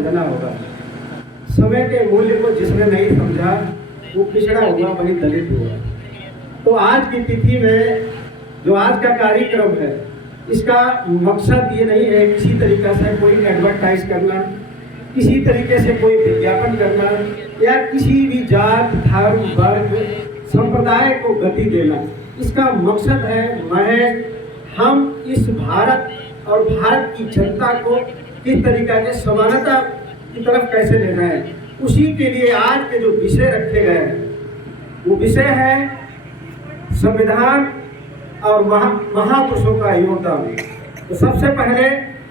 समझना होगा। समय के मूल्य को जिसने नहीं समझा वो पिछड़ा हुआ, वही दलित हुआ। तो आज की तिथि में जो आज का कार्यक्रम है, इसका मकसद ये नहीं है किसी तरीके से कोई एडवर्टाइज करना, किसी तरीके से कोई विज्ञापन करना या किसी भी जात, धर्म, वर्ग, संप्रदाय को गति देना। इसका मकसद है महज हम इस भारत और भारत की जनता को किस तरीके से समानता की तरफ कैसे ले जाए, उसी के लिए आज के जो विषय रखे गए हैं वो विषय है संविधान और महापुरुषों का योगदान। तो सबसे पहले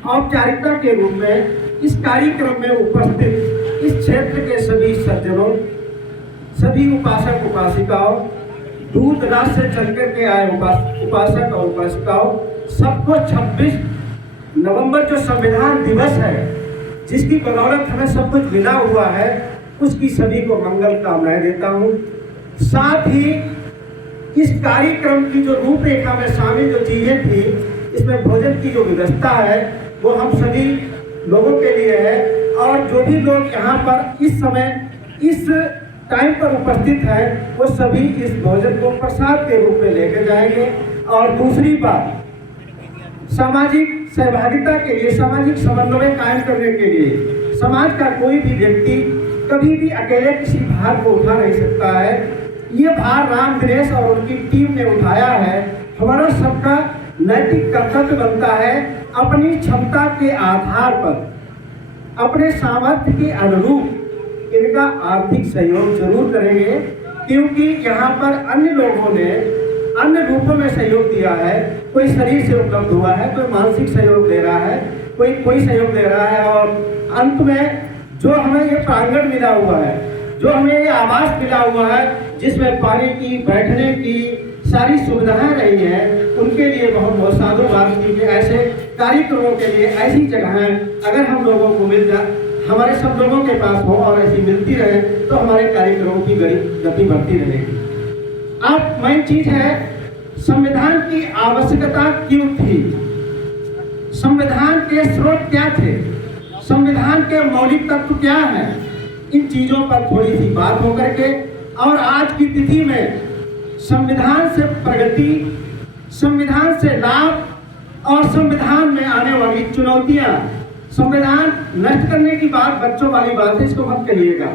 औपचारिकता के रूप में इस कार्यक्रम में उपस्थित इस क्षेत्र के सभी सज्जनों, सभी उपासक उपासिकाओं, दूर दराज से चल कर के आए उपासक और उपासिकाओं, सबको 26 नवंबर जो संविधान दिवस है, जिसकी बदौलत हमें सब कुछ मिला हुआ है, उसकी सभी को मंगल कामनाएं देता हूँ। साथ ही इस कार्यक्रम की जो रूपरेखा में शामिल जो चीजें थी, इसमें भोजन की जो व्यवस्था है वो हम सभी लोगों के लिए है, और जो भी लोग यहाँ पर इस समय इस टाइम पर उपस्थित है वो सभी इस भोजन को प्रसाद के रूप में लेकर जाएंगे। और दूसरी बात, सामाजिक सहभागिता के लिए, सामाजिक समन्वय कायम करने के लिए समाज का कोई भी व्यक्ति कभी भी अकेले किसी भार को उठा नहीं सकता है। ये भार राम दिनेश और उनकी टीम ने उठाया है। हमारा सबका नैतिक कर्तव्य बनता है अपनी क्षमता के आधार पर, अपने सामर्थ्य के अनुरूप इनका आर्थिक सहयोग जरूर करेंगे, क्योंकि यहाँ पर अन्य लोगों ने अन्य रूपों में सहयोग दिया है। कोई शरीर से उपलब्ध हुआ है, कोई मानसिक सहयोग दे रहा है, कोई सहयोग दे रहा है, और अंत में जो हमें ये प्रांगण मिला हुआ है, जो हमें ये आवास मिला हुआ है, जिसमें पानी की, बैठने की सारी सुविधाएं रही हैं, उनके लिए बहुत बहुत साधुवाद की। ऐसे कार्यक्रमों के लिए ऐसी जगहें अगर हम लोगों को मिल जाए, हमारे सब लोगों के पास हो और ऐसी मिलती रहे, तो हमारे कार्यक्रमों की गति बढ़ती रहेगी। अब मेन चीज है संविधान की आवश्यकता क्यों थी, संविधान के स्रोत क्या थे, संविधान के मौलिक तत्व क्या है, इन चीजों पर थोड़ी सी बात होकर के, और आज की तिथि में संविधान से प्रगति, संविधान से लाभ और संविधान में आने वाली चुनौतियां। संविधान नष्ट करने की बात बच्चों वाली बात है, इसको मत करिएगा।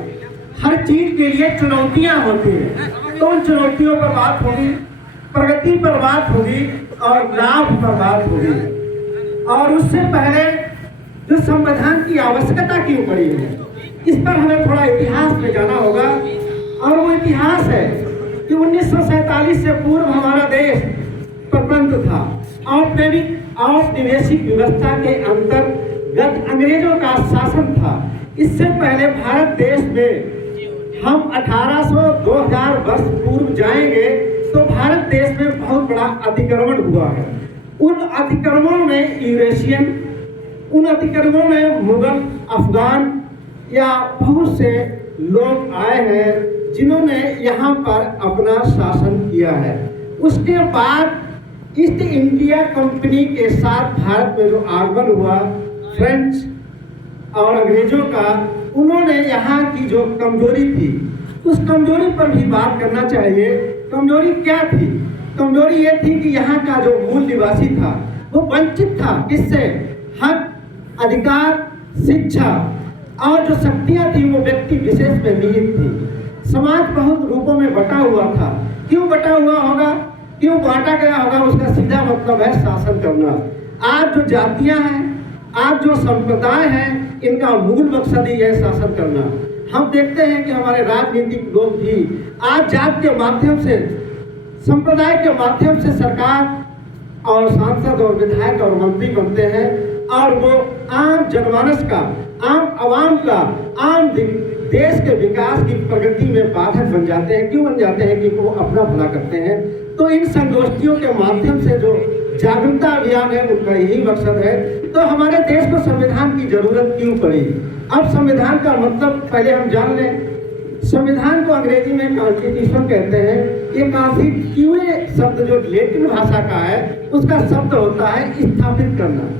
हर चीज के लिए चुनौतियां होती हैं, तो उन चुनौतियों पर बात होगी, प्रगति पर बात होगी और लाभ पर बात होगी। और उससे पहले जो संविधान की आवश्यकता क्यों पड़ी है, इस पर हमें थोड़ा इतिहास में जाना होगा। और वो इतिहास है कि 1947 से पूर्व हमारा देश स्वतंत्र था। औपनिवेशिक व्यवस्था के अंतर्गत अंग्रेजों का शासन था। इससे पहले भारत देश में हम 1800-2000 वर्ष पूर्व जाएंगे तो भारत देश में बहुत बड़ा अतिक्रमण हुआ है। उन अतिक्रमणों में यूरेशियन, उन अतिक्रमणों में मुगल, अफगान या बहुत से लोग आए हैं जिन्होंने यहाँ पर अपना शासन किया है। उसके बाद ईस्ट इंडिया कंपनी के साथ भारत में जो आगमन हुआ फ्रेंच और अंग्रेजों का, उन्होंने यहाँ की जो कमजोरी थी, उस कमजोरी पर भी बात करना चाहिए। कमजोरी क्या थी? कमजोरी ये थी कि यहाँ का जो मूल निवासी था वो वंचित था। किससे? हक, अधिकार, शिक्षा और जो शक्तियाँ थी वो व्यक्ति विशेष में निहित थी। समाज बहुत रूपों में बटा हुआ था। क्यों बटा हुआ होगा, क्यों बांटा गया होगा, उसका सीधा मतलब है शासन करना। आज जो जातियां हैं, आज जो संप्रदाय हैं, इनका मूल मकसद ही है शासन करना। हम देखते हैं कि हमारे राजनीतिक लोग भी आज जात के माध्यम से, संप्रदाय के माध्यम से सरकार और सांसद और विधायक और मंत्री बनते हैं, और वो आम जनमानस का, आम आवाम का, आम देश के विकास की प्रगति में बाधक बन जाते हैं। क्यों बन जाते हैं? कि वो अपना भला करते हैं। तो इन संगोष्ठियों के माध्यम से जो जागरूकता अभियान है, उनका यही मकसद है। तो हमारे देश को संविधान की जरूरत क्यों पड़ी? अब संविधान का मतलब पहले हम जान लें। संविधान को अंग्रेजी में कॉन्स्टिट्यूशन कहते हैं। ये कॉन्स्टिट्यूए शब्द जो लैटिन भाषा का है, उसका शब्द होता है स्थापित करना।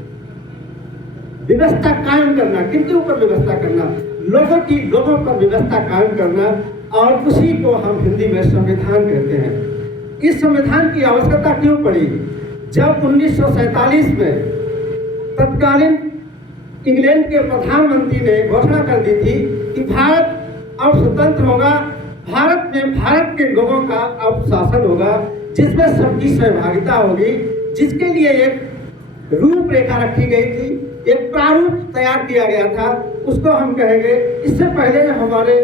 व्यवस्था कायम करना, किनके ऊपर व्यवस्था करना, लोगों पर व्यवस्था कायम करना, और उसी को हम हिंदी में संविधान कहते हैं। इस संविधान की आवश्यकता क्यों पड़ी? जब 1947 में तत्कालीन इंग्लैंड के प्रधानमंत्री ने घोषणा कर दी थी कि भारत अब स्वतंत्र होगा, भारत में भारत के लोगों का अब शासन होगा, जिसमें सबकी सहभागिता होगी, जिसके लिए एक रूपरेखा रखी गई थी, एक प्रारूप तैयार किया गया था, उसको हम कहेंगे। इससे पहले हमारे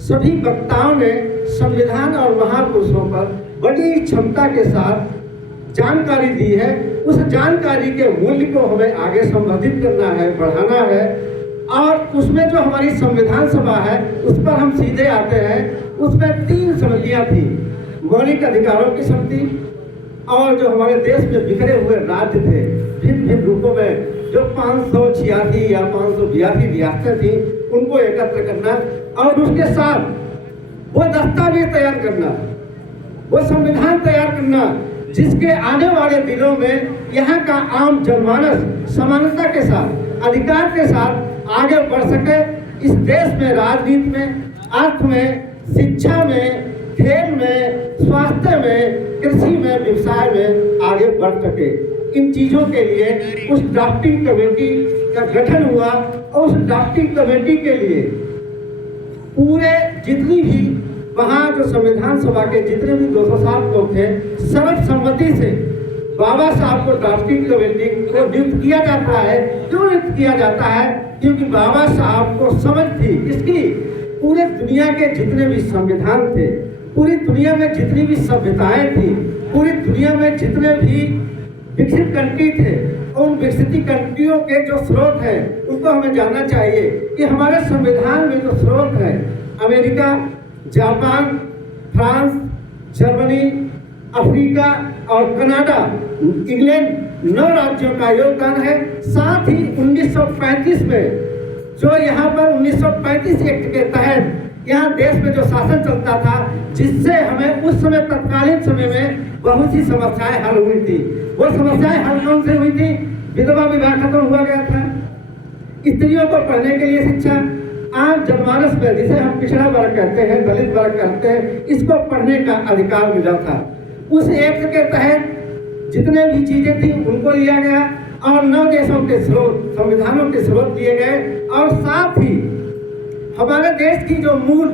सभी वक्ताओं ने संविधान और महापुरुषों पर बड़ी क्षमता के साथ जानकारी दी है। उस जानकारी के मूल्य को हमें आगे संवर्धित करना है, बढ़ाना है, और उसमें जो हमारी संविधान सभा है उस पर हम सीधे आते हैं। उसमें 3 समितियां थी, मौलिक अधिकारों की समिति, और जो हमारे देश में बिखरे हुए राज्य थे भिन्न भिन्न रूपों में, जो 586 या 582 रियासतें थी, उनको एकत्र करना, और उसके साथ वो दस्तावेज तैयार करना, वो संविधान तैयार करना, जिसके आने वाले दिनों में यहाँ का आम जनमानस समानता के साथ, अधिकार के साथ आगे बढ़ सके। इस देश में राजनीति में, अर्थ में, शिक्षा में, खेल में, स्वास्थ्य में, कृषि में, व्यवसाय में आगे बढ़ सके। इन चीजों के लिए उस ड्राफ्टिंग कमेटी का गठन हुआ, और उस ड्राफ्टिंग कमेटी के लिए पूरे जितनी भी वहाँ जो संविधान सभा के जितने भी 207 लोग थे, सर्वसम्मति से बाबा साहब को ड्राफ्टिंग कमेटी को नियुक्त किया जाता है। क्यों नियुक्त किया जाता है? क्योंकि बाबा साहब को समझ थी इसकी, पूरे दुनिया के जितने भी संविधान थे, पूरी दुनिया में जितनी भी सभ्यताएं थी, पूरी दुनिया में जितने भी विकसित कंट्री थे, उन विकसित कंट्रियों के जो स्रोत हैं उनको हमें जानना चाहिए कि हमारे संविधान में जो स्रोत है, America, Japan, France, Germany, Africa और कनाडा, इंग्लैंड, 9 राज्यों का योगदान है। साथ ही 1935 में जो यहाँ पर 1935 एक्ट के तहत यहाँ देश में जो शासन चलता था, जिससे हमें उस समय तत्कालीन समय में बहुत सी समस्याएं हल हुई थी। वो समस्याएं हल कौन से हुई थी? विधवा विवाह खत्म हुआ गया था, स्त्रियों को पढ़ने के लिए शिक्षा, आम जनमानस में जिसे हम पिछड़ा वर्ग कहते हैं, दलित वर्ग कहते हैं, इसको पढ़ने का अधिकार मिला था। उस एक्ट के तहत जितने भी चीजें थी उनको लिया गया, और 9 देशों के स्रोत, संविधानों के स्रोत दिए गए, और साथ ही हमारे देश की जो मूल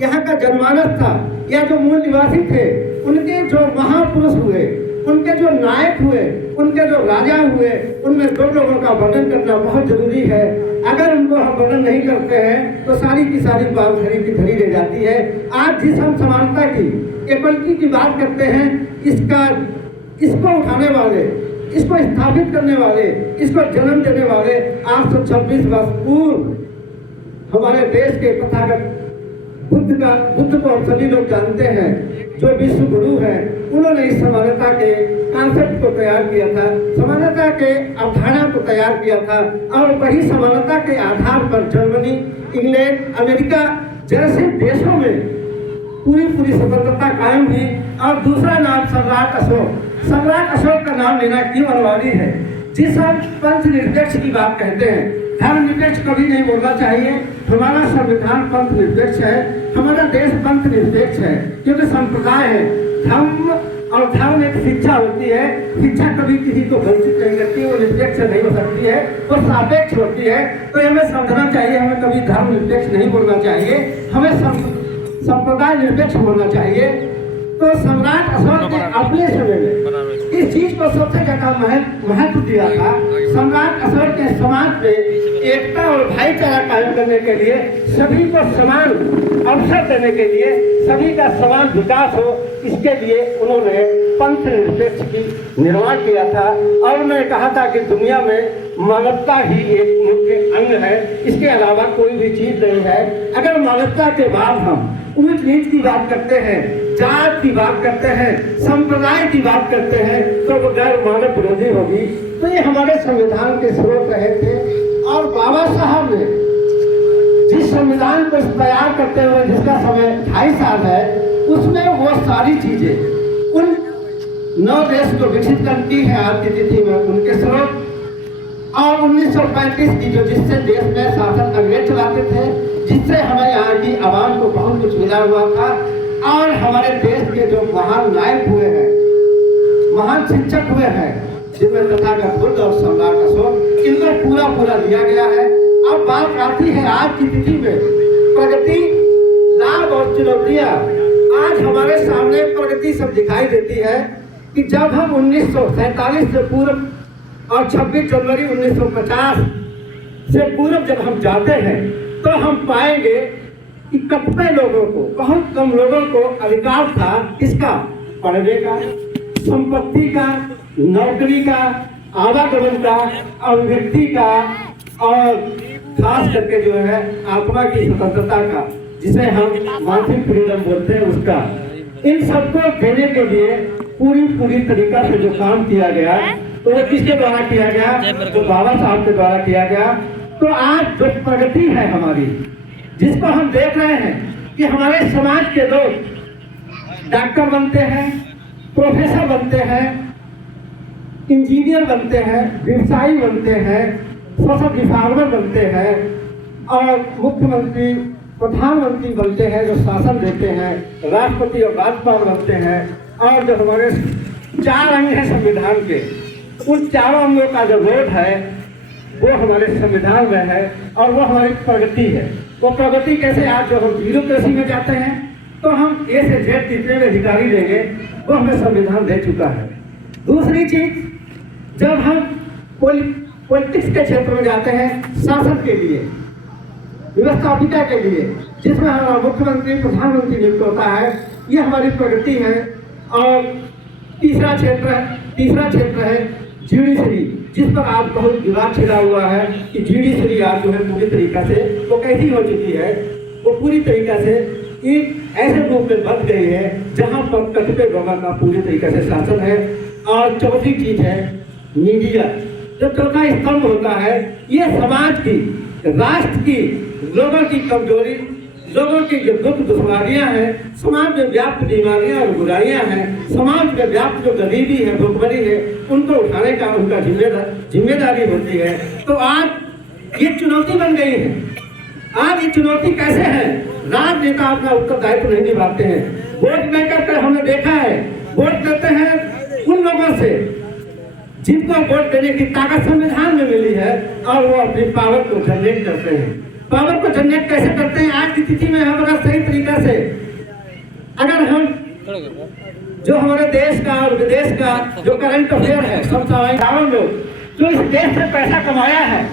यहाँ का जनमानस था, या जो मूल निवासी थे, उनके जो महापुरुष हुए, उनके जो नायक हुए, उनके जो राजा हुए, उनमें 2 लोगों का वर्णन करना बहुत जरूरी है। अगर उनको हम वर्णन नहीं करते हैं तो सारी की सारी बात धरी की धरी रह जाती है। आज जिस हम समानता की, इक्वलिटी की बात करते हैं, इसको उठाने वाले, इसको स्थापित करने वाले, इसको जन्म देने वाले 826 वर्ष पूर्व हमारे देश के तथागत बुद्ध को हम सभी लोग जानते हैं, जो विश्व गुरु हैं, उन्होंने इस समानता के कॉन्सेप्ट को तैयार किया था, समानता के अवधारणा को तैयार किया था, और वही समानता के आधार पर जर्मनी, इंग्लैंड, अमेरिका जैसे देशों में पूरी स्वतंत्रता कायम हुई। और दूसरा नाम सम्राट अशोक। सम्राट अशोक का नाम लेना क्यों अनिवार्य है? जिस हम पंथ निरपेक्ष की बात कहते हैं, धर्म निरपेक्ष कभी नहीं बोलना चाहिए। हमारा संविधान पंथ निरपेक्ष है, हमारा देश पंथ निरपेक्ष है, क्योंकि संप्रदाय है। धर्म और धर्म एक शिक्षा होती है, शिक्षा कभी किसी को वंचित नहीं करती, वो निरपेक्ष नहीं हो सकती है, वो सापेक्ष होती है। तो हमें समझना चाहिए, हमें कभी धर्म निरपेक्ष नहीं बोलना चाहिए, हमें संप्रदाय निरपेक्ष बोलना चाहिए। तो सम्राट अशोक ने अपने समय में इस चीज को सबसे ज्यादा महत्व दिया था। सम्राट अशोक के समाज में एकता और भाईचारा कायम करने के लिए, सभी को समान अवसर देने के लिए, सभी का समान विकास हो, इसके लिए उन्होंने पंथ निरपेक्ष की निर्माण किया था। और उन्होंने कहा था कि दुनिया में मानवता ही एक मुख्य अंग है, इसके अलावा कोई भी चीज नहीं है। अगर मानवता के बाद हम ऊंच नीच की बात करते हैं, जात की बात करते हैं, संप्रदाय की बात करते हैं, तो वो गैर मानव विरोधी होगी। तो ये हमारे संविधान के स्रोत रहे थे। और बाबा साहब ने जिस संविधान को तैयार करते हुए जिसका समय 2.5 साल है, उसमें वो सारी चीजें उन 9 देश जो विकसित कंट्री है आज की तिथि में, उनके स्रोत, और 1935 की जो जिससे देश में शासन अंग्रेज चलाते थे, जिससे हमें यहाँ की आवाम को बहुत कुछ मिला हुआ था, और हमारे देश के जो महान नायक हुए हैं, महान शिक्षक हुए हैं, जिनमें तथागत बुद्ध और सम्राट अशोक, इनको पूरा पूरा दिया गया है। अब बात आती है आज की तिथि में प्रगति, लाभ और चुनौतियां। आज हमारे सामने प्रगति सब दिखाई देती है कि जब हम 1947 से पूर्व और 26 जनवरी 1950 से पूर्व जब हम जाते हैं तो हम पाएंगे कि कतिपय लोगों को, बहुत कम लोगों को अधिकार था इसका, पढ़ने का, संपत्ति का, नौकरी का, आवागमन का, अभिव्यक्ति का, और खास करके जो है आत्मा की स्वतंत्रता का, जिसे हम मानसिक फ्रीडम बोलते हैं, उसका। इन सबको देने के लिए पूरी तरीका से जो काम किया गया, तो वो किसके द्वारा किया गया? तो बाबा साहब के द्वारा किया गया। तो आज जो प्रगति है हमारी, जिसको हम देख रहे हैं कि हमारे समाज के लोग डॉक्टर बनते हैं, प्रोफेसर बनते हैं, इंजीनियर बनते हैं, व्यवसायी बनते हैं, सोशल रिफॉर्मर बनते हैं, और मुख्यमंत्री, प्रधानमंत्री बनते हैं, जो शासन देते हैं, राष्ट्रपति और राज्यपाल बनते हैं, और जो हमारे 4 अंग हैं संविधान के, उन 4 अंगों का जो रोड है वो हमारे संविधान में है, और वो हमारी प्रगति है। वो प्रगति कैसे? आज जो हम ब्यूरोक्रेसी में जाते हैं तो हम ए से जेड जितने भी अधिकारी लेंगे वो हमें संविधान दे चुका है। दूसरी चीज, जब हम पॉलिटिक्स के क्षेत्र में जाते हैं, शासन के लिए, व्यवस्थापिका के लिए, जिसमें हमारा मुख्यमंत्री, प्रधानमंत्री नियुक्त होता है, ये हमारी प्रगति है। और तीसरा क्षेत्र है जुडिशरी, जिस पर आज बहुत विवाद छिड़ा हुआ है कि जुडिशरी आज जो है पूरी तरीका से वो कैसी हो चुकी है, वो पूरी तरीका से एक ऐसे रूप में बन गई है जहां पर कतिपय लोगों का पूरी तरीके से शासन है। और चौथी चीज है मीडिया, जो चौथा स्तंभ होता है, ये समाज की, राष्ट्र की, लोगों की कमजोरी, लोगों की जो दुख दुश्वारियां हैं, समाज में व्याप्त बीमारियां और बुराइयां हैं, समाज में व्याप्त जो गरीबी है, भुखमरी है, उनको उठाने का उनका जिम्मेदारी होती है। तो आज ये चुनौती बन गई है। आज ये चुनौती कैसे है? राजनेता अपना उत्तरदायित्व नहीं निभाते हैं। वोट लेकर के हमने देखा है, वोट देते हैं उन लोगों से जिनको वोट देने की ताकत संविधान में मिली है, और वो अपनी पावर को जनरेट करते हैं। पावर को जनरेट कैसे करते हैं? आज की तिथि में हमारा सही तरीका से, अगर हम जो हमारे देश का और विदेश का जो करंट अफेयर है, सब सामान्य लोग जो इस देश से पैसा कमाया है,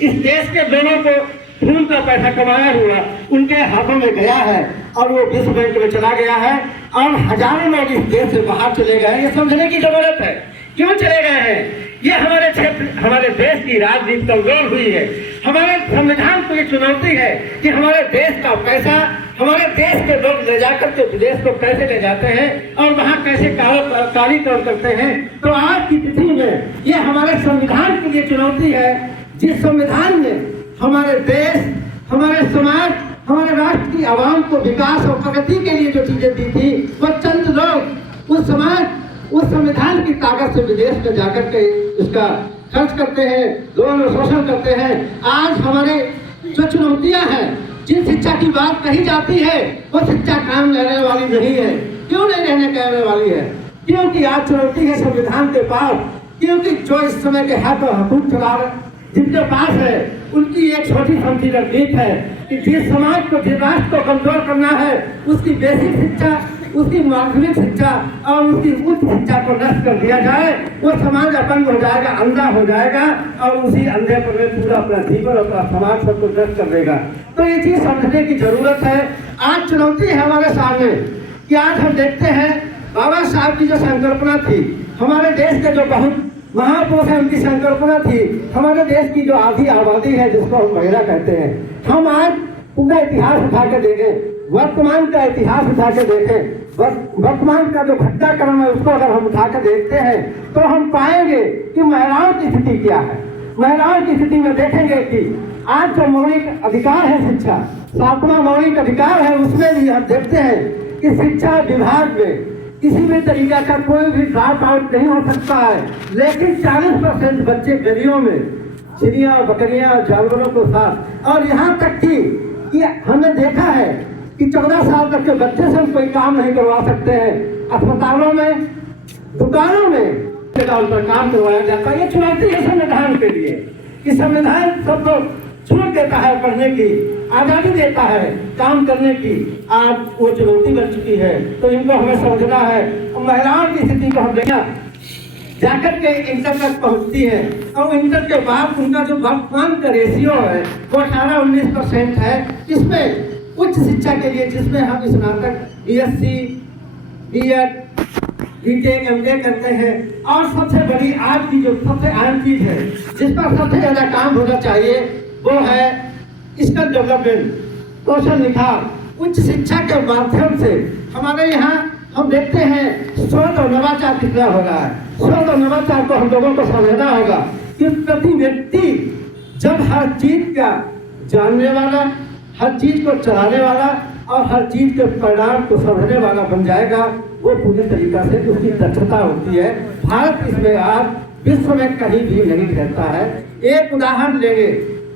इस देश के लोगों को खून का पैसा कमाया हुआ उनके हाथों में गया है, और वो विश्व बैंक में चला गया है, और हजारों लोग इस देश से बाहर चले गए हैं। ये समझने की जरूरत है, क्यों चले गए हैं? ये हमारे क्षेत्र, हमारे देश की राजनीति कमजोर हुई है। हमारे संविधान को ये चुनौती है कि हमारे देश का पैसा, हमारे देश के लोग ले जाकर के विदेश को कैसे ले जाते हैं और वहाँ कैसे कारीगर करते हैं। तो आज की तिथि में ये हमारे संविधान के लिए चुनौती है, जिस संविधान ने हमारे देश, हमारे समाज, हमारे राष्ट्र की आवाम को विकास और प्रगति के लिए जो चीजें दी थी, वो चंद लोग उस समाज, उस संविधान की ताकत से विदेश में जाकर के उसका खर्च करते हैं, लोगों में शोषण करते हैं। आज हमारे जो चुनौतियां हैं, जिन शिक्षा की बात कही जाती है, वो शिक्षा काम लेने वाली नहीं है। क्यों नहीं रहने वाली है? क्योंकि आज चुनौती है संविधान के पास, क्योंकि जो इस समय के हाथ हुकूमत चला रहे, जिनके पास है, उनकी एक छोटी समझी रणनीति है कि जिस समाज को, जिस राष्ट्र को कमजोर करना है, उसकी बेसिक शिक्षा, उसकी माध्यमिक शिक्षा और उसकी उच्च शिक्षा को नष्ट कर दिया जाए, वो समाज अपंग हो जाएगा, अंधा हो जाएगा, और उसी अंधेपन में पूरा अपना जीवन, अपना समाज सबको नष्ट कर देगा। तो ये चीज समझने की जरूरत है। आज चुनौती है हमारे सामने कि आज हम देखते हैं बाबा साहब की जो संकल्पना थी, हमारे देश के जो बहुत महापुरुष है, उनकी संकल्पना थी, हमारे देश की जो आधी आबादी है, जिसको हम महिला कहते हैं, हम आज पूरा इतिहास उठा के देखें, वर्तमान का इतिहास उठा के देखें, वर्तमान का जो घटनाक्रम है उसको अगर हम उठा कर देखते हैं तो हम पाएंगे कि महिलाओं की स्थिति क्या है। महिलाओं की स्थिति में देखेंगे कि आज जो मौलिक अधिकार है शिक्षा, 7वां मौलिक अधिकार है, उसमें भी हम देखते हैं कि शिक्षा विभाग में किसी भी तरीका का कोई भी ड्रॉप आउट नहीं हो सकता है, लेकिन 40% बच्चे गलियों में चिड़िया, बकरियां, जानवरों को साथ। और यहाँ तक कि हमने देखा है कि 14 साल तक के बच्चे से हम कोई काम नहीं करवा सकते हैं। अस्पतालों में, दुकानों में उन पर काम करवाया जाता है। ये चुनौती है संविधान के लिए कि संविधान सबको छूट देता है, पढ़ने की आजादी देता है, काम करने की। आज वो चुनौती बन चुकी है, तो इनको हमें समझना है। महिलाओं की स्थिति को हम देखना, जाकर के इंटर तक पहुंचती है और इंटर के बाद उनका जो वर्तमान का रेशियो है वो 18-19% है। इसमें उच्च शिक्षा के लिए, जिसमें हम स्नातक, BSc, B.Ed, B.Tech, M.Tech करते हैं, और सबसे बड़ी आज की जो सबसे अहम चीज है जिस पर सबसे ज्यादा काम होना चाहिए वो है स्किल डेवलपमेंट, कौशल निखार। उच्च शिक्षा के माध्यम से हमारे यहाँ हम देखते हैं शोध और नवाचार कितना हो रहा है। शोध और नवाचार को हम लोगों को समझना होगा कि प्रति व्यक्ति जब हर चीज का जानने वाला, हर चीज को चलाने वाला और हर चीज के परिणाम को समझने वाला बन जाएगा, वो पूरी तरीका से उसकी दक्षता होती है। भारत इसमें आज विश्व में कहीं भी नहीं रहता है। एक उदाहरण लेंगे,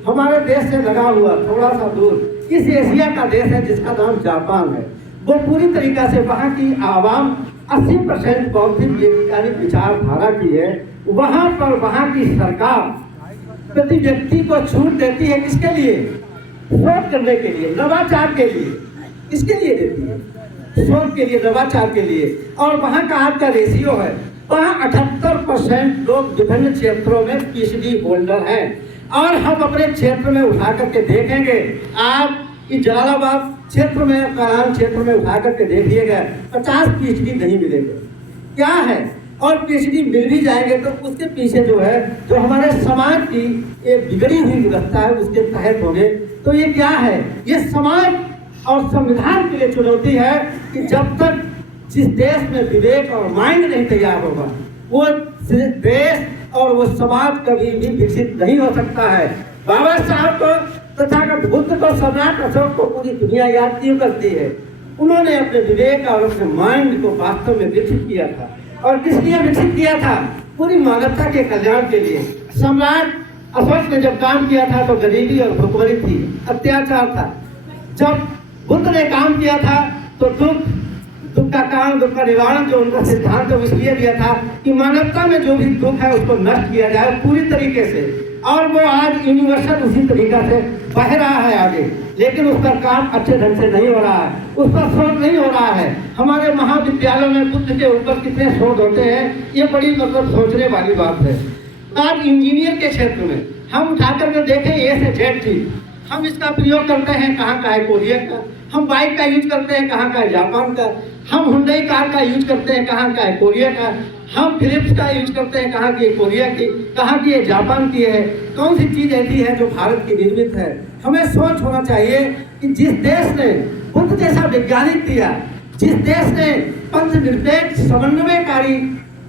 हमारे देश से लगा हुआ थोड़ा सा दूर इस एशिया का देश है जिसका नाम जापान है। वो पूरी तरीका से वहाँ की आवाम 80% बौद्धिक वैज्ञानिक विचारधारा की है। वहाँ पर वहाँ की सरकार प्रति व्यक्ति को छूट देती है। किसके लिए? शोध करने के लिए, नवाचार के लिए। किसके लिए देती है? शोध के लिए, नवाचार के लिए। और वहाँ का आज का रेशियो है, वहाँ 78% लोग विभिन्न क्षेत्रों में PhD होल्डर हैं। और हम अपने क्षेत्र में उठा करके देखेंगे, आप इस जलालाबाद क्षेत्र में, करान क्षेत्र में उठा करके देखिएगा, 50 PhD नहीं मिलेंगे। क्या है? और PhD मिल भी जाएंगे तो उसके पीछे जो है, जो हमारे समाज की एक बिगड़ी हुई व्यवस्था है उसके तहत होंगे। तो ये क्या है? ये समाज और संविधान के लिए चुनौती है कि जब तक जिस देश में विवेक और माइंड नहीं तैयार होगा, वो देश और वो समाज कभी भी विकसित नहीं हो सकता है। बाबा साहब को, तथागत बुद्ध को, सम्राट अशोक को पूरी दुनिया याद क्यों करती है? उन्होंने अपने विवेक और अपने माइंड को वास्तव में विकसित किया था। और किस लिए विकसित किया था? पूरी मानवता के कल्याण के लिए। सम्राट अशोक ने जब काम किया था तो गरीबी और भुखमरी थी, अत्याचार था। जब बुद्ध ने काम किया था तो दुख का कारण, दुख का निवारण जो उनका सिद्धांत है इसलिए दिया था कि मानवता में जो भी दुख है उसको नष्ट किया जाए पूरी तरीके से। और वो आज यूनिवर्सल उसी तरीका से बह रहा है आगे, लेकिन उस पर काम अच्छे ढंग से नहीं हो रहा है, उस पर शोध नहीं हो रहा है। हमारे महाविद्यालयों में बुद्ध के ऊपर कितने शोध होते हैं, ये बड़ी सोचने वाली बात है। आज इंजीनियर के क्षेत्र में हम उठा करके देखें A से Z थी, हम इसका प्रयोग करते हैं कहाँ का है? कोरिया का। हम बाइक का यूज करते हैं कहाँ का है? जापान का। हम हुंडई कार का यूज करते हैं कहाँ का है? कोरिया का। हम फिलिप्स का यूज करते हैं कहाँ की? कोरिया की। कहाँ की है? जापान की है। कौन सी चीज ऐसी है जो भारत की निर्मित है? हमें सोच होना चाहिए कि जिस देश ने बुद्ध जैसा वैज्ञानिक दिया, जिस देश ने पंचनिरपेक्ष समन्वयकारी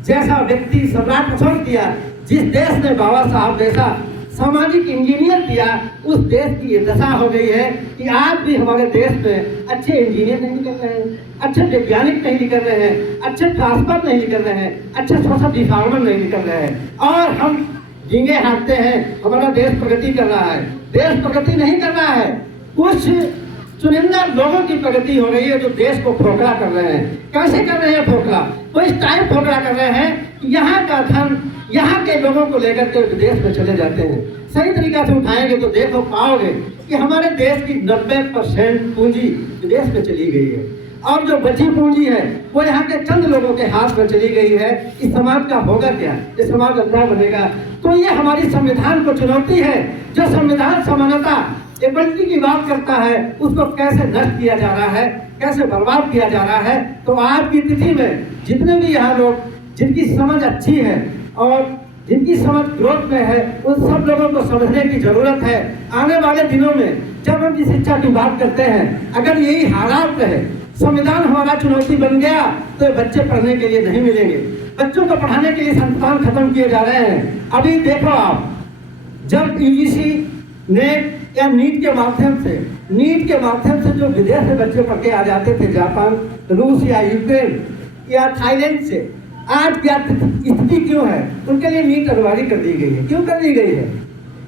जैसा व्यक्ति सम्राट अशोक दिया, जिस देश ने बाबा साहब जैसा सामाजिक इंजीनियर दिया, उस देश की ये दशा हो गई है कि आज भी हमारे देश में अच्छे इंजीनियर नहीं निकल रहे हैं, अच्छे वैज्ञानिक नहीं निकल रहे हैं, अच्छे ट्रांसफर नहीं निकल रहे हैं, अच्छे सोशल रिफॉर्मर नहीं निकल रहे हैं। और हम डींगे हाँकते हैं हमारा देश प्रगति कर रहा है। देश प्रगति नहीं कर रहा है, कुछ चुनिंदा लोगों की प्रगति हो रही है जो देश को खोखला कर रहे हैं। कैसे कर रहे हैं खोखला? वो इस टाइम खोखला कर रहे हैं कि यहाँ का धन यहाँ के लोगों को लेकर के विदेश में चले जाते हैं। सही तरीका से उठाएंगे तो देखो पाओगे कि हमारे देश की 90% पूंजी विदेश में चली गई है, और जो बची पूंजी है वो यहाँ के चंद लोगों के हाथ में चली गई है। इस समाज का होगा क्या? ये समाज अच्छा बनेगा? तो ये हमारी संविधान को चुनौती है। जो संविधान समानता, इक्वलिटी की बात करता है, उसको कैसे नष्ट किया जा रहा है, कैसे बर्बाद किया जा रहा है। तो आज की तिथि में जितने भी यहाँ लोग जिनकी समझ अच्छी है और जिनकी समझ ग्रोथ में है, उन सब लोगों को समझने की जरूरत है। आने वाले दिनों में जब हम शिक्षा की बात करते हैं, अगर यही हालात रहे, संविधान हमारा चुनौती बन गया, तो बच्चे पढ़ने के लिए नहीं मिलेंगे। बच्चों को पढ़ाने के लिए संस्थान खत्म किए जा रहे हैं। अभी देखो आप, जब UGC, नेट या नीट के माध्यम से जो विदेश से बच्चे पढ़ के आ जाते थे, जापान, रूस या यूक्रेन या थाईलैंड से, आज क्या स्थिति क्यों है? उनके लिए नीट अनिवार्य कर दी गई है। क्यों कर दी गई है?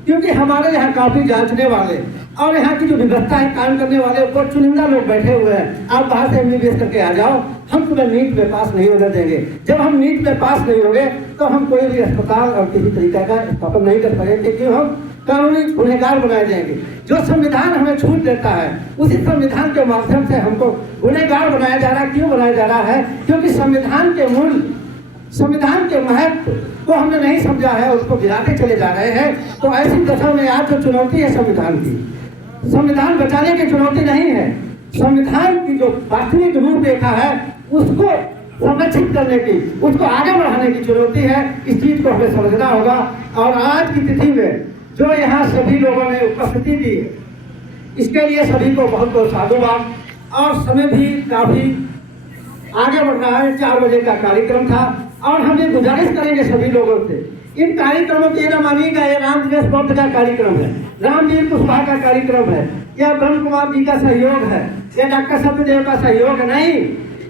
क्योंकि हमारे यहाँ काफी जांचने वाले और यहाँ की जो व्यवस्था है काम करने वाले वो चुनिंदा लोग बैठे हुए हैं। आप बाहर से MBBS करके आ जाओ, हम तुम्हें नीट में पास नहीं होने देंगे। जब हम नीट में पास नहीं होंगे तो हम कोई भी अस्पताल और किसी तरीके का स्थापन नहीं कर सकेंगे, क्योंकि हम कानूनी गुनहगार बनाए जाएंगे। जो संविधान हमें छूट देता है उसी संविधान के माध्यम से हमको गुनहगार बनाया जा रहा है। क्यों बनाया जा रहा है? क्योंकि संविधान के मूल, संविधान के महत्व को हमने नहीं समझा है, उसको गिराते चले जा रहे हैं। तो ऐसी दशा में आज जो चुनौती है संविधान की, संविधान बचाने की चुनौती नहीं है, संविधान की जो वास्तविक रूपरेखा है उसको संरक्षित करने की, उसको आगे बढ़ाने की चुनौती है। इस चीज को हमें समझना होगा। और आज की तिथि में जो यहाँ सभी लोगों ने उपस्थिति दी है, इसके लिए सभी को बहुत बहुत साधुवाद। और समय भी काफी आगे बढ़ रहा है, 4 बजे का कार्यक्रम था और हम ये गुजारिश करेंगे सभी लोगों से, इन कार्यक्रमों के न मानिएगा। ये राम दिवस बौद्ध का कार्यक्रम है, रामवीर कुशवाहा का कार्यक्रम है, या ब्रह्म कुमार जी का सहयोग है, या डॉक्टर सत्यदेव का सहयोग नहीं।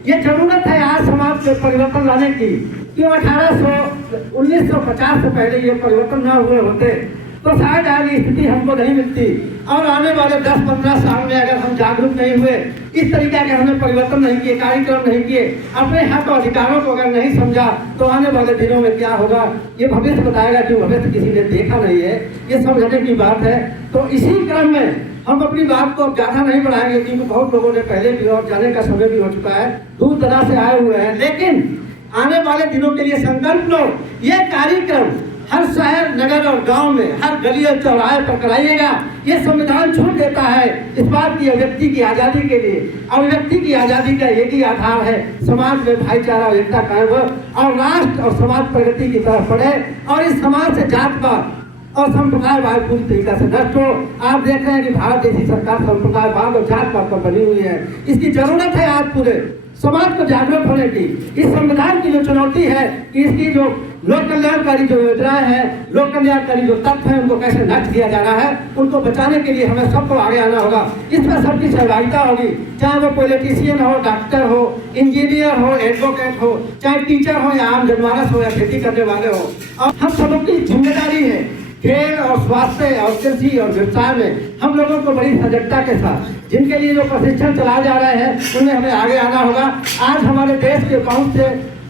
ये जरूरत है आज समाज में परिवर्तन लाने की। क्यों 1950 से पहले ये परिवर्तन न हुए होते तो शायद आज ये स्थिति हमको नहीं मिलती। और आने वाले 10-15 साल में अगर हम जागरूक नहीं हुए, इस तरीके के हमने परिवर्तन नहीं किए, कार्यक्रम नहीं किए, अपने हक और अधिकारों को अगर नहीं समझा, तो आने वाले दिनों में क्या होगा ये भविष्य बताएगा। कि भविष्य किसी ने देखा नहीं है, ये समझने की बात है। तो इसी क्रम में हम अपनी बात को अब ज्यादा नहीं बढ़ाएंगे, क्योंकि बहुत लोगों ने पहले भी और जाने का समय भी हो चुका है, दूर दराज से आए हुए हैं। लेकिन आने वाले दिनों के लिए संकल्प लो, ये कार्यक्रम हर शहर, नगर और गांव में, हर गली और चौराहे पर कराइएगा। ये संविधान छूट देता है इस बात की, व्यक्ति की आजादी के लिए। और व्यक्ति की आजादी का एक ही आधार है, समाज में भाईचारा और एकता कायम हो और राष्ट्र और समाज प्रगति की तरफ बढ़े और इस समाज से जातवाद और संप्रदायवाद पूरी तरीके से नष्ट हो। आप देख रहे हैं कि भारत जैसी सरकार संप्रदायवाद और जातवाद पर बनी हुई है। इसकी जरूरत है आज पूरे समाज को जागरूक होने की। इस संविधान की जो चुनौती है कि इसकी जो लोक कल्याणकारी जो योजनाएं हैं, लोक कल्याणकारी जो तत्व हैं, उनको कैसे नष्ट किया जा रहा है, उनको बचाने के लिए हमें सबको आगे आना होगा। इसमें सबकी सहभागिता होगी, चाहे वो पॉलिटिशियन हो, डॉक्टर हो, इंजीनियर हो, एडवोकेट हो, चाहे टीचर हो या आम जनमानस हो या खेती करने वाले हो। और हम सबों की जिम्मेदारी है खेल और स्वास्थ्य और कृषि और व्यवसाय में हम लोगों को बड़ी सजगता के साथ जिनके लिए जो प्रशिक्षण चलाए जा रहे हैं उनमें हमें आगे आना होगा। आज हमारे देश के बहुत से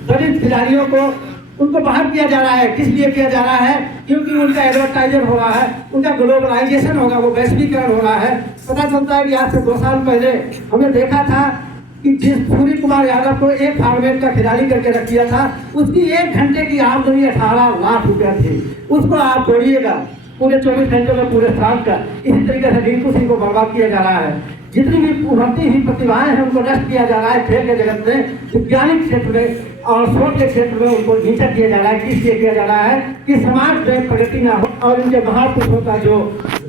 दलित खिलाड़ियों को उनको बाहर किया जा रहा है। किस लिए किया जा रहा है? क्योंकि उनका एडवर्टाइजर हो रहा है, उनका ग्लोबलाइजेशन होगा, वो वैश्वीकरण हो रहा है। पता चलता है कि आज से 2 साल पहले हमने देखा था कि जिस सूर्य कुमार यादव को एक फॉर्मेट का खिलाड़ी करके रख दिया था, उसकी 1 घंटे की आमदनी 18 लाख रुपया थी। उसको आप जोड़िएगा पूरे 24 घंटे में पूरे साल का। इसी तरीके से रिंकू सिंह को बर्बाद किया जा रहा है। जितनी भी उभरती हुई प्रतिभाएं हैं उनको नष्ट किया जा रहा है। खेल के जगत में, वैज्ञानिक क्षेत्र में और सोच के क्षेत्र में उनको नीचा किया जा रहा है। किस लिए किया जा रहा है? कि समाज में प्रगति ना हो और उनके महापुरुषों का जो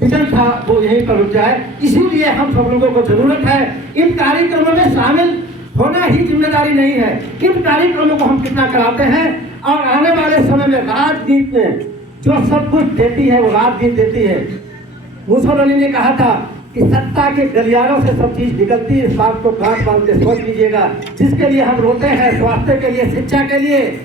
विजन था वो यहीं पर रुक जाए। इसीलिए हम सब लोगों को जरूरत है इन कार्यक्रमों में शामिल होना ही जिम्मेदारी नहीं है। इन कार्यक्रमों को हम कितना कराते हैं और आने वाले समय में राजनीति में जो सब कुछ देती है वो राजनीति देती है। मुसोलिनी ने कहा था कि सत्ता के गलियारों से सब चीज निकलती है। इस बात को गांठ बांध के सोच लीजिएगा। जिसके लिए हम रोते हैं, स्वास्थ्य के लिए, शिक्षा के लिए,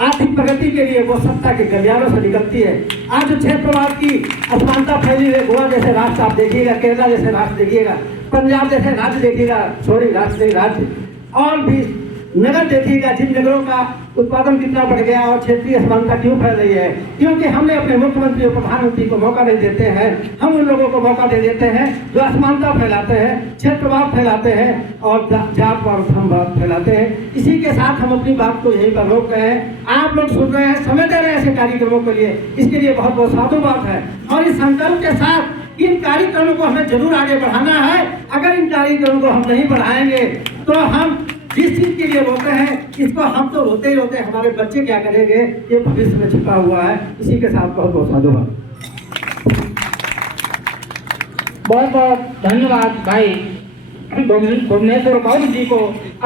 आर्थिक प्रगति के लिए, वो सत्ता के गलियारों से निकलती है। आज जो क्षेत्रवाद की असमानता फैली हुई है, गोवा जैसे राष्ट्र आप देखिएगा, केरला जैसे राष्ट्र देखिएगा, पंजाब जैसे राज्य देखिएगा, सॉरी राज्य और भी नगर देखिएगा, जिन नगरों का उत्पादन कितना बढ़ गया और क्षेत्रीय असमानता क्यों फैल रही है? क्योंकि हमने अपने मुख्यमंत्री और प्रधानमंत्री को मौका नहीं देते हैं। हम उन लोगों को मौका दे देते हैं जो असमानता फैलाते हैं, क्षेत्रवाद फैलाते हैं और जात और धर्मवाद फैलाते हैं। इसी के साथ हम अपनी बात को यहीं पर रोक रहे हैं। आप लोग सुन रहे हैं, समय दे रहे हैं ऐसे कार्यक्रमों के लिए, इसके लिए बहुत बहुत साधुवाद है। और इस संकल्प के साथ इन कार्यक्रमों को हमें जरूर आगे बढ़ाना है। अगर इन कार्यक्रमों को हम नहीं बढ़ाएंगे तो हम जिस चीज के लिए रोते हैं इसको हम तो रोते ही रोते, हमारे बच्चे क्या करेंगे ये भविष्य में छिपा हुआ है। इसी के साथ बहुत बहुत साधुवाद। बहुत बहुत धन्यवाद भाई भुवनेश्वर गौड़ जी को।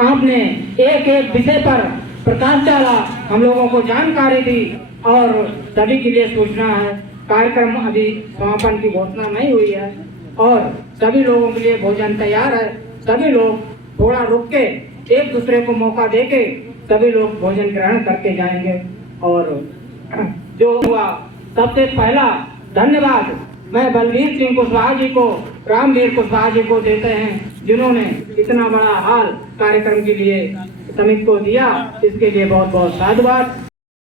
आपने एक एक विषय पर प्रकाश डाला, हम लोगों को जानकारी दी और सभी के लिए सूचना है। कार्यक्रम अभी समापन की घोषणा नहीं हुई है और सभी लोगों के लिए भोजन तैयार है। सभी लोग थोड़ा रुक के एक दूसरे को मौका देके सभी लोग भोजन ग्रहण करके जाएंगे। और जो हुआ सबसे पहला धन्यवाद मैं बलवीर सिंह कुशवाहा जी को, रामवीर कुशवाहा जी को देते हैं, जिन्होंने इतना बड़ा हाल कार्यक्रम के लिए समिति को दिया। इसके लिए बहुत बहुत साधुवाद।